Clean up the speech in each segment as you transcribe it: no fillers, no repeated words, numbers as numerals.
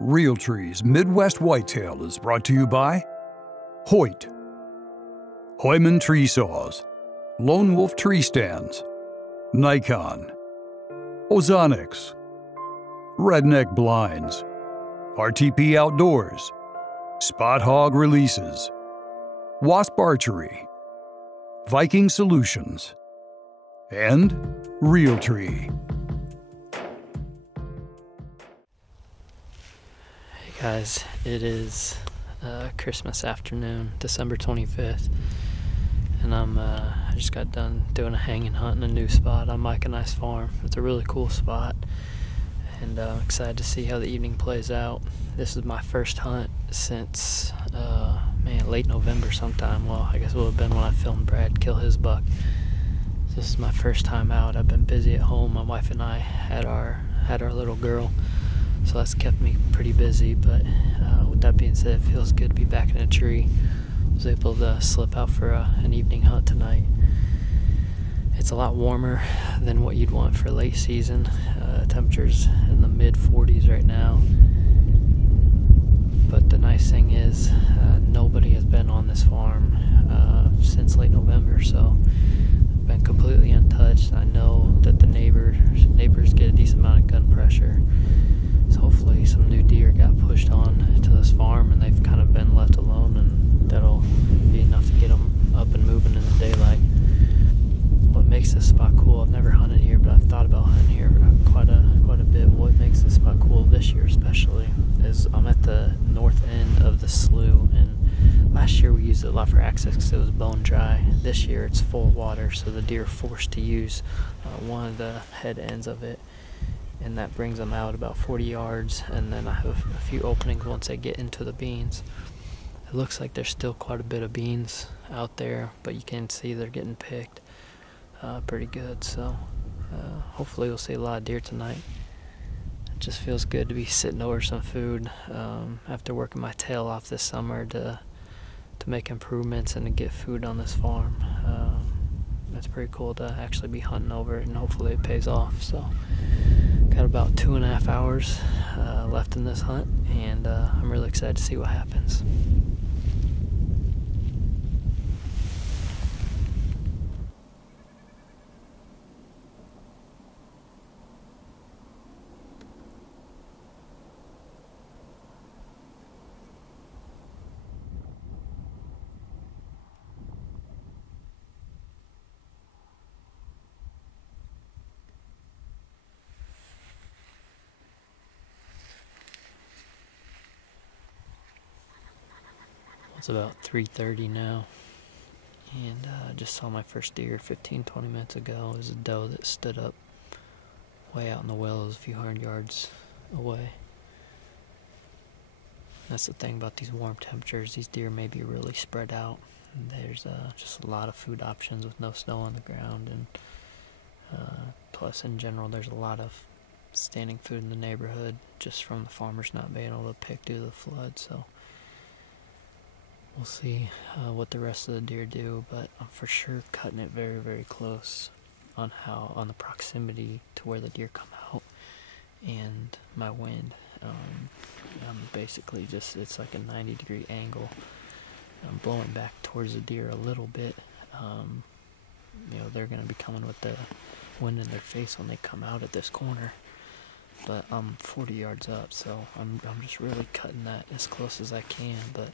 Realtree's Midwest Whitetail is brought to you by Hoyt, Heumann Tree Saws, Lone Wolf Tree Stands, Nikon, Ozonics, Redneck Blinds, RTP Outdoors, Spot Hog Releases, Wasp Archery, Viking Solutions, and Realtree. Hey guys, it is Christmas afternoon, December 25th, and I just got done doing a hanging hunt in a new spot on Mike and I's farm. It's a really cool spot, and I'm excited to see how the evening plays out. This is my first hunt since late November sometime. Well, I guess it would have been when I filmed Brad kill his buck. So this is my first time out. I've been busy at home. My wife and I had our little girl, so that's kept me pretty busy. But with that being said, it feels good to be back in a tree. I was able to slip out for an evening hunt tonight. It's a lot warmer than what you'd want for late season. Temperatures in the mid 40s right now. But the nice thing is nobody has been on this farm since late November, so I've been completely untouched. I know that the neighbors get a decent amount of gun pressure, so hopefully some new deer got pushed on to this farm and they've kind of been left alone, and that'll be enough to get them up and moving in the daylight. What makes this spot cool, I've never hunted here, but I've thought about hunting here quite a bit. What makes this spot cool this year especially is I'm at the north end of the slough, and last year we used it a lot for access because it was bone dry. This year it's full water, so the deer are forced to use one of the head ends of it, and that brings them out about 40 yards, and then I have a few openings once they get into the beans. It looks like there's still quite a bit of beans out there, but you can see they're getting picked pretty good, so hopefully we'll see a lot of deer tonight. It just feels good to be sitting over some food after working my tail off this summer to make improvements and to get food on this farm. It's pretty cool to actually be hunting over it, and hopefully it pays off. So got about 2.5 hours left in this hunt, and I'm really excited to see what happens. It's about 3:30 now, and I just saw my first deer 15-20 minutes ago. It was a doe that stood up way out in the willows a few hundred yards away. That's the thing about these warm temperatures, these deer may be really spread out. And there's just a lot of food options with no snow on the ground, and plus in general there's a lot of standing food in the neighborhood just from the farmers not being able to pick due to the flood. So we'll see what the rest of the deer do, but I'm for sure cutting it very, very close on the proximity to where the deer come out and my wind. I'm basically just, it's like a 90-degree angle. I'm blowing back towards the deer a little bit. They're going to be coming with the wind in their face when they come out at this corner, but I'm 40 yards up, so I'm just really cutting that as close as I can. But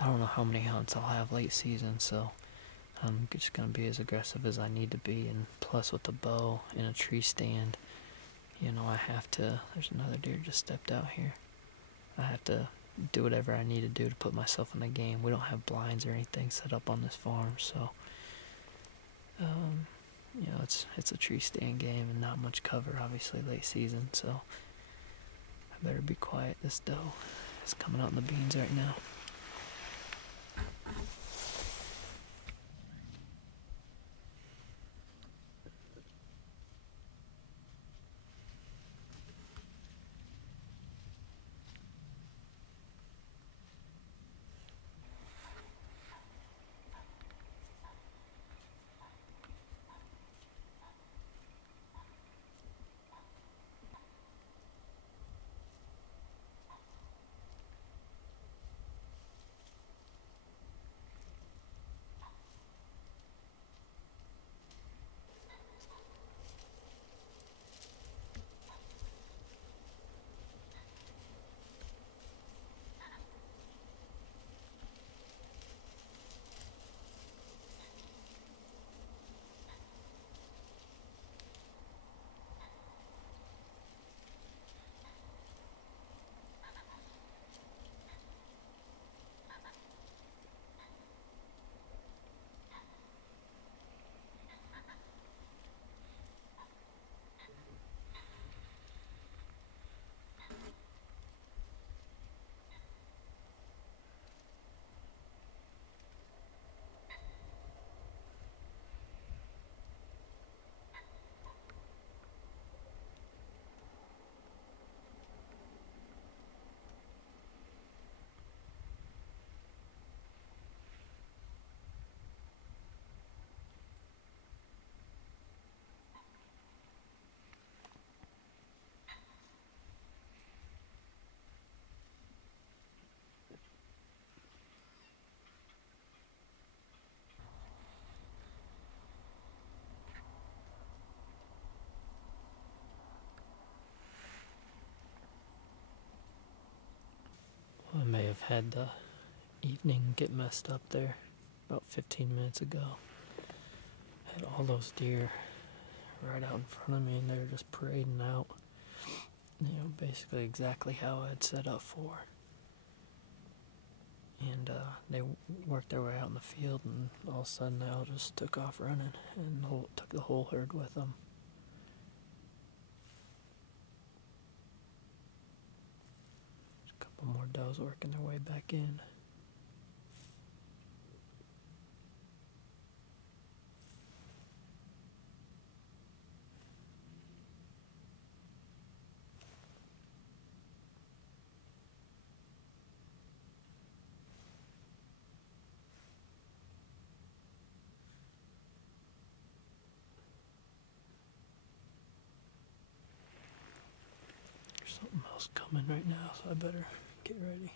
I don't know how many hunts I'll have late season, so I'm just going to be as aggressive as I need to be. And plus with the bow in a tree stand, I have to, there's another deer just stepped out here. I have to do whatever I need to do to put myself in the game. We don't have blinds or anything set up on this farm, so it's a tree stand game and not much cover, obviously late season, so I better be quiet. This doe is coming out in the beans right now. had the evening get messed up there about 15 minutes ago. Had all those deer right out in front of me, and they were just parading out, basically exactly how I'd set up for. And they worked their way out in the field, and all of a sudden they all just took off running and took the whole herd with them. There's a couple more does working their way back in. Something else coming right now, so I better get ready.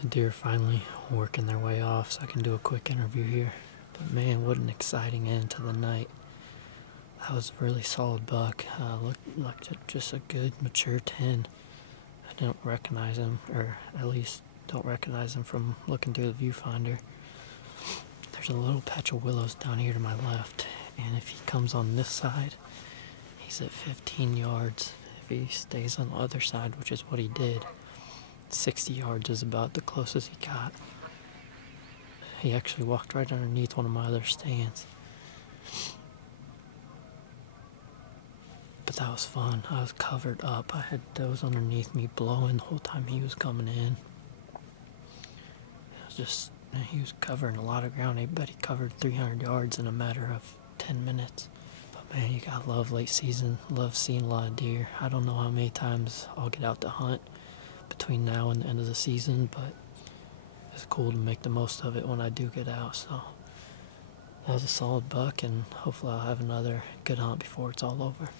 The deer finally working their way off, so I can do a quick interview here. But man, what an exciting end to the night. That was a really solid buck. Looked like just a good mature 10. I didn't recognize him, or at least don't recognize him from looking through the viewfinder. There's a little patch of willows down here to my left, and if he comes on this side, he's at 15 yards. If he stays on the other side, which is what he did, 60 yards is about the closest he got. He actually walked right underneath one of my other stands. But that was fun. I was covered up. I had those underneath me blowing the whole time he was coming in. It was just, he was covering a lot of ground. I bet he covered 300 yards in a matter of 10 minutes. But Man, you gotta love late season, love seeing a lot of deer. I don't know how many times I'll get out to hunt between now and the end of the season, but it's cool to make the most of it when I do get out. So that was a solid buck, and hopefully I'll have another good hunt before it's all over.